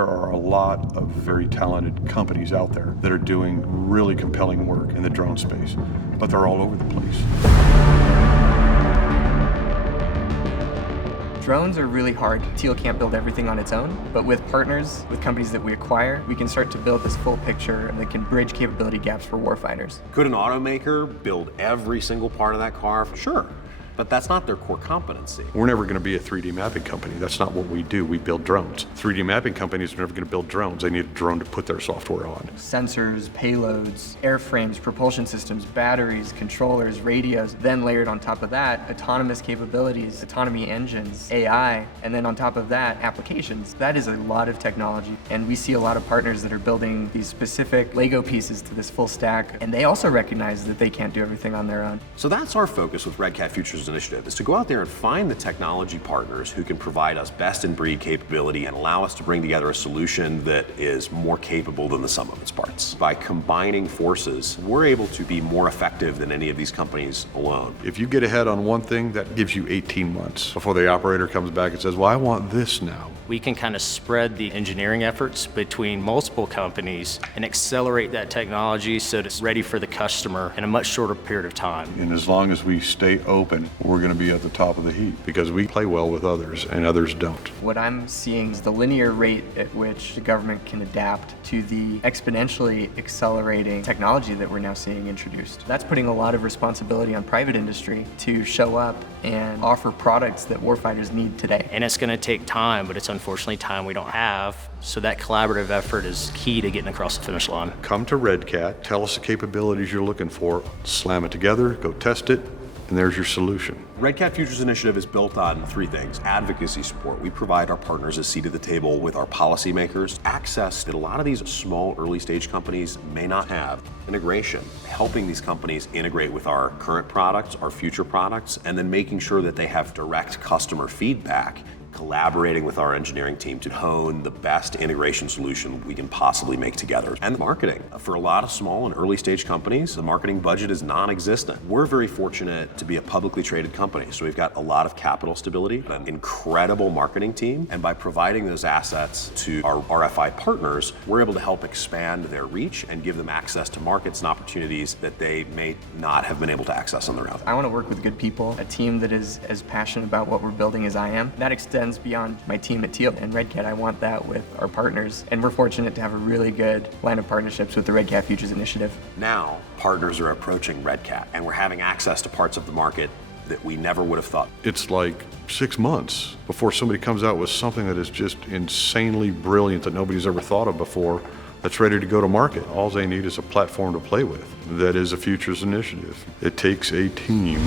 There are a lot of very talented companies out there that are doing really compelling work in the drone space, but they're all over the place. Drones are really hard. Teal can't build everything on its own, but with partners, with companies that we acquire, we can start to build this full picture that can bridge capability gaps for warfighters. Could an automaker build every single part of that car? Sure. But that's not their core competency. We're never going to be a 3D mapping company. That's not what we do. We build drones. 3D mapping companies are never going to build drones. They need a drone to put their software on. Sensors, payloads, airframes, propulsion systems, batteries, controllers, radios, then layered on top of that, autonomous capabilities, autonomy engines, AI, and then on top of that, applications. That is a lot of technology. And we see a lot of partners that are building these specific Lego pieces to this full stack, and they also recognize that they can't do everything on their own. So that's our focus with Red Cat Futures Initiative, is to go out there and find the technology partners who can provide us best-in-breed capability and allow us to bring together a solution that is more capable than the sum of its parts. By combining forces, we're able to be more effective than any of these companies alone. If you get ahead on one thing, that gives you 18 months before the operator comes back and says, well, I want this now. We can kind of spread the engineering efforts between multiple companies and accelerate that technology so that it's ready for the customer in a much shorter period of time. And as long as we stay open, we're going to be at the top of the heap because we play well with others and others don't. What I'm seeing is the linear rate at which the government can adapt to the exponentially accelerating technology that we're now seeing introduced. That's putting a lot of responsibility on private industry to show up and offer products that warfighters need today. And it's going to take time, but it's unfortunately time we don't have. So that collaborative effort is key to getting across the finish line. Come to Red Cat, tell us the capabilities you're looking for, slam it together, go test it, and there's your solution. Red Cat Futures Initiative is built on three things. Advocacy support. We provide our partners a seat at the table with our policymakers. Access that a lot of these small early stage companies may not have. Integration. Helping these companies integrate with our current products, our future products, and then making sure that they have direct customer feedback. Collaborating with our engineering team to hone the best integration solution we can possibly make together. And marketing. For a lot of small and early stage companies, the marketing budget is non-existent. We're very fortunate to be a publicly traded company, so we've got a lot of capital stability, an incredible marketing team, and by providing those assets to our RFI partners, we're able to help expand their reach and give them access to markets and opportunities that they may not have been able to access on their own. I want to work with good people, a team that is as passionate about what we're building as I am. That extends beyond my team at Teal and Red Cat. I want that with our partners, and we're fortunate to have a really good line of partnerships with the Red Cat Futures Initiative. Now, partners are approaching Red Cat, and we're having access to parts of the market that we never would have thought. It's like 6 months before somebody comes out with something that is just insanely brilliant that nobody's ever thought of before, that's ready to go to market. All they need is a platform to play with. That is a Futures Initiative. It takes a team.